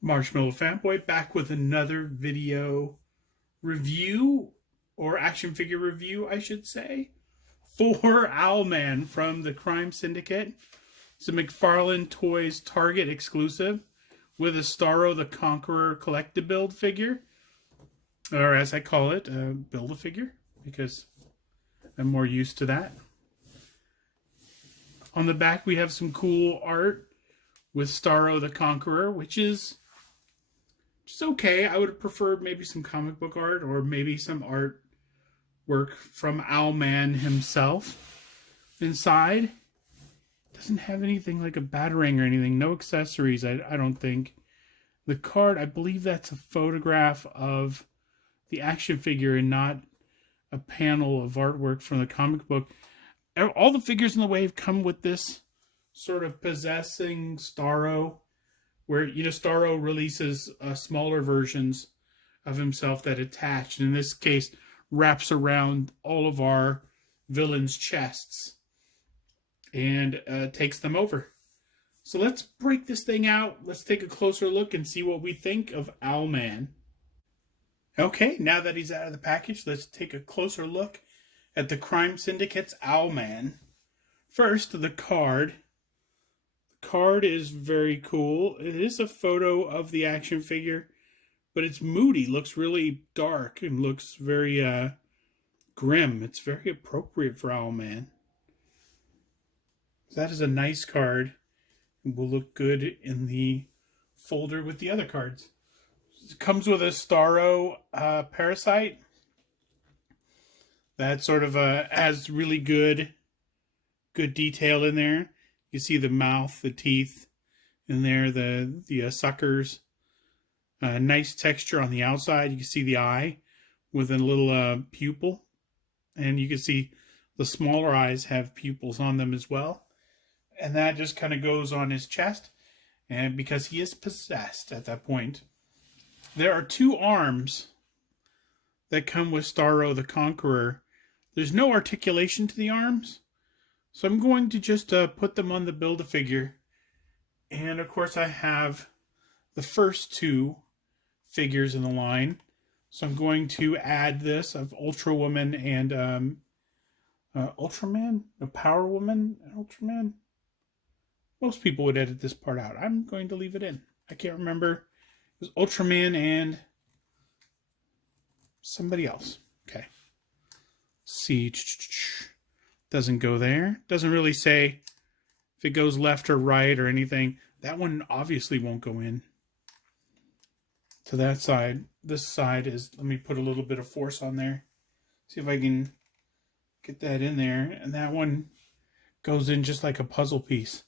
Marshmallow Fanboy back with another video review, or action figure review, I should say, for Owlman from the Crime Syndicate. It's a McFarlane Toys Target exclusive with a Starro the Conqueror collectible figure, or as I call it, Build-A-Figure, because I'm more used to that. On the back we have some cool art with Starro the Conqueror, which is just okay. I would have preferred maybe some comic book art or maybe some art work from Owlman himself. Inside, doesn't have anything like a batarang or anything. No accessories, I don't think. The card, I believe that's a photograph of the action figure and not a panel of artwork from the comic book. All the figures in the wave come with this sort of possessing Starro, where, you know, Starro releases smaller versions of himself that attach, and in this case wraps around all of our villains' chests and takes them over. So let's break this thing out. Let's take a closer look and see what we think of Owlman. Okay, now that he's out of the package, let's take a closer look at the Crime Syndicate's Owlman. First, the card. The card is very cool. It is a photo of the action figure, but it's moody. Looks really dark and looks very grim. It's very appropriate for Owlman. That is a nice card and will look good in the folder with the other cards. It comes with a Starro Parasite that sort of has really good detail in there. You see the mouth, the teeth in there, the suckers. Nice texture on the outside. You can see the eye with a little pupil, and you can see the smaller eyes have pupils on them as well. And that just kind of goes on his chest, and because he is possessed at that point. There are two arms that come with Starro the Conqueror. There's no articulation to the arms, so I'm going to just put them on the Build-A-Figure. And of course I have the first two figures in the line. So I'm going to add this of Ultra Woman and Ultraman? No, Power Woman and Ultraman? Most people would edit this part out. I'm going to leave it in. I can't remember. It was Ultraman and somebody else. Okay. See. Doesn't go there. Doesn't really say if it goes left or right or anything. That one obviously won't go in to that side. This side is, let me put a little bit of force on there. See if I can get that in there. And that one goes in just like a puzzle piece.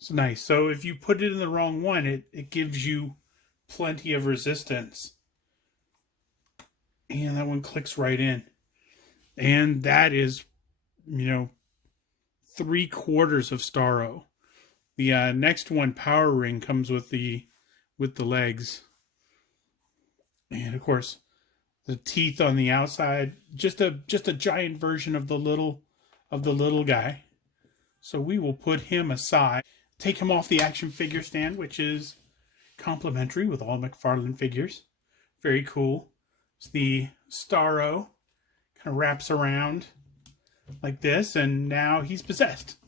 It's nice. So if you put it in the wrong one, it gives you plenty of resistance. And that one clicks right in. And that is, you know, 3/4 of Starro. The next one, Power Ring, comes with the legs. And of course, the teeth on the outside, just a giant version of the little guy. So we will put him aside. Take him off the action figure stand, which is complimentary with all McFarlane figures. Very cool. It's the Starro. Kind of wraps around like this, and now he's possessed.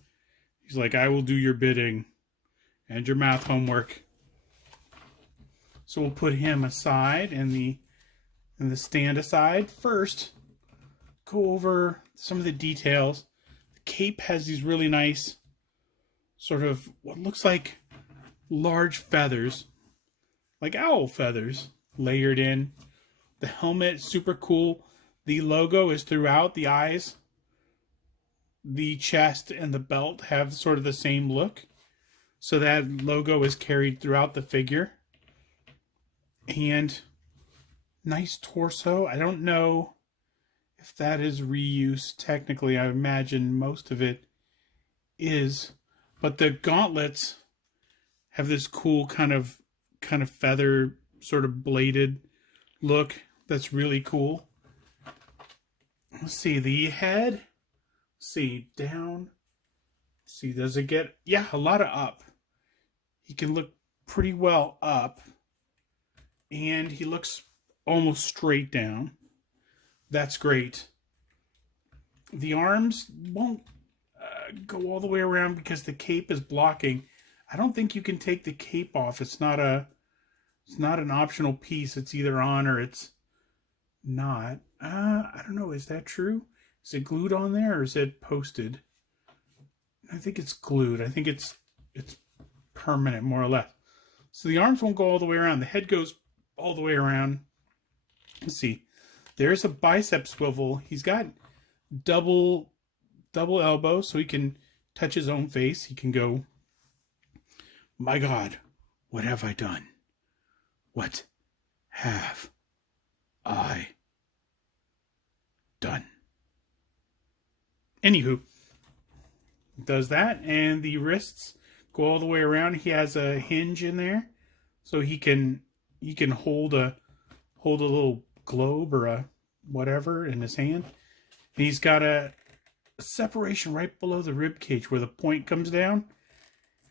He's like, I will do your bidding and your math homework. So we'll put him aside and the stand aside. First, go over some of the details. The cape has these really nice sort of what looks like large feathers, like owl feathers, layered in. The helmet, super cool. The logo is throughout. The eyes, the chest, and the belt have sort of the same look. So that logo is carried throughout the figure. And nice torso. I don't know if that is reuse technically. I imagine most of it is. But the gauntlets have this cool kind of feather, sort of bladed look. That's really cool. Let's see, the head. Let's see, down. Let's see, does it get... Yeah, a lot of up. He can look pretty well up, and he looks almost straight down. That's great. The arms won't go all the way around because the cape is blocking. I don't think you can take the cape off. It's not an optional piece. It's either on or it's not. I don't know. Is that true? Is it glued on there or is it posted? I think it's glued. I think it's permanent, more or less. So the arms won't go all the way around. The head goes all the way around. Let's see. There's a bicep swivel. He's got double elbow, so he can touch his own face. He can go, "My God, what have I done? What have I done?" Anywho, does that, and the wrists go all the way around. He has a hinge in there, so he can hold a little globe or a whatever in his hand. And he's got a separation right below the rib cage where the point comes down.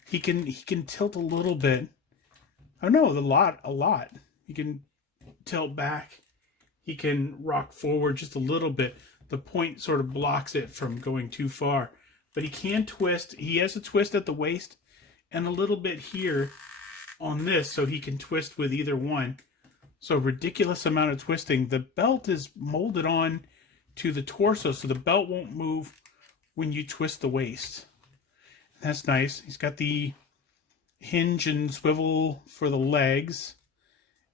He can tilt a little bit. Oh no, a lot. He can tilt back. He can rock forward just a little bit. The point sort of blocks it from going too far. But he can twist. He has a twist at the waist and a little bit here on this, so he can twist with either one. So ridiculous amount of twisting. The belt is molded on to the torso, so the belt won't move when you twist the waist. That's nice. He's got the hinge and swivel for the legs.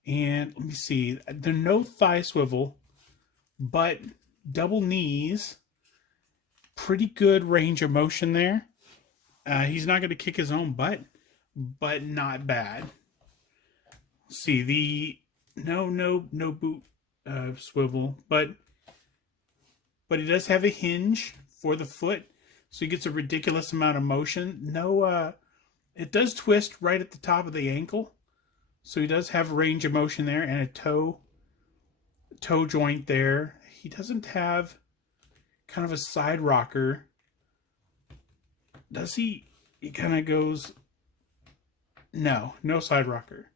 And let me see. There's no thigh swivel, but double knees. Pretty good range of motion there. He's not going to kick his own butt, but not bad. Let's see, the no boot swivel, but he does have a hinge for the foot, so he gets a ridiculous amount of motion. It does twist right at the top of the ankle, so he does have range of motion there, and a toe joint there. He doesn't have kind of a side rocker. Does he? He kind of goes, no side rocker.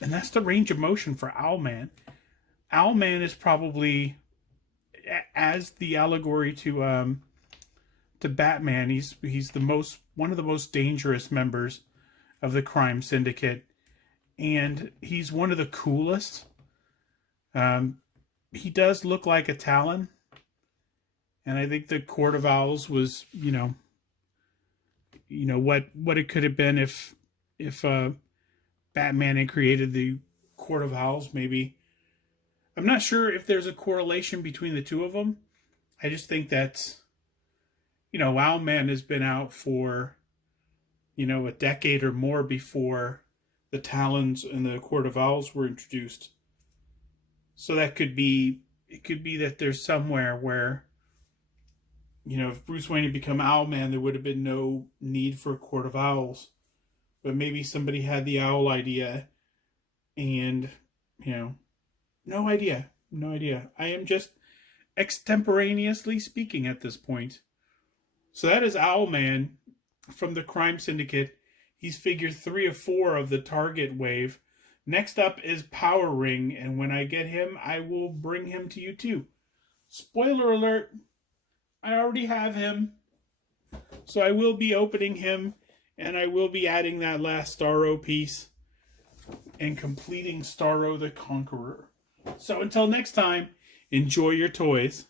And that's the range of motion for OWLMAN. OWLMAN is probably, as the allegory to Batman, he's one of the most dangerous members of the Crime Syndicate, and he's one of the coolest. He does look like a Talon, and I think the Court of Owls was, what it could have been if Batman had created the Court of Owls, maybe. I'm not sure if there's a correlation between the two of them. I just think that's, OWLMAN has been out for, a decade or more before the Talons and the Court of Owls were introduced. So it could be that there's somewhere where, if Bruce Wayne had become OWLMAN, there would have been no need for a Court of Owls. But maybe somebody had the owl idea and, no idea. I am just extemporaneously speaking at this point. So that is OWLMAN from the Crime Syndicate. He's figure 3 of 4 of the Target wave. Next up is Power Ring, and when I get him, I will bring him to you too. Spoiler alert, I already have him. So I will be opening him, and I will be adding that last Starro piece and completing Starro the Conqueror. So until next time, enjoy your toys.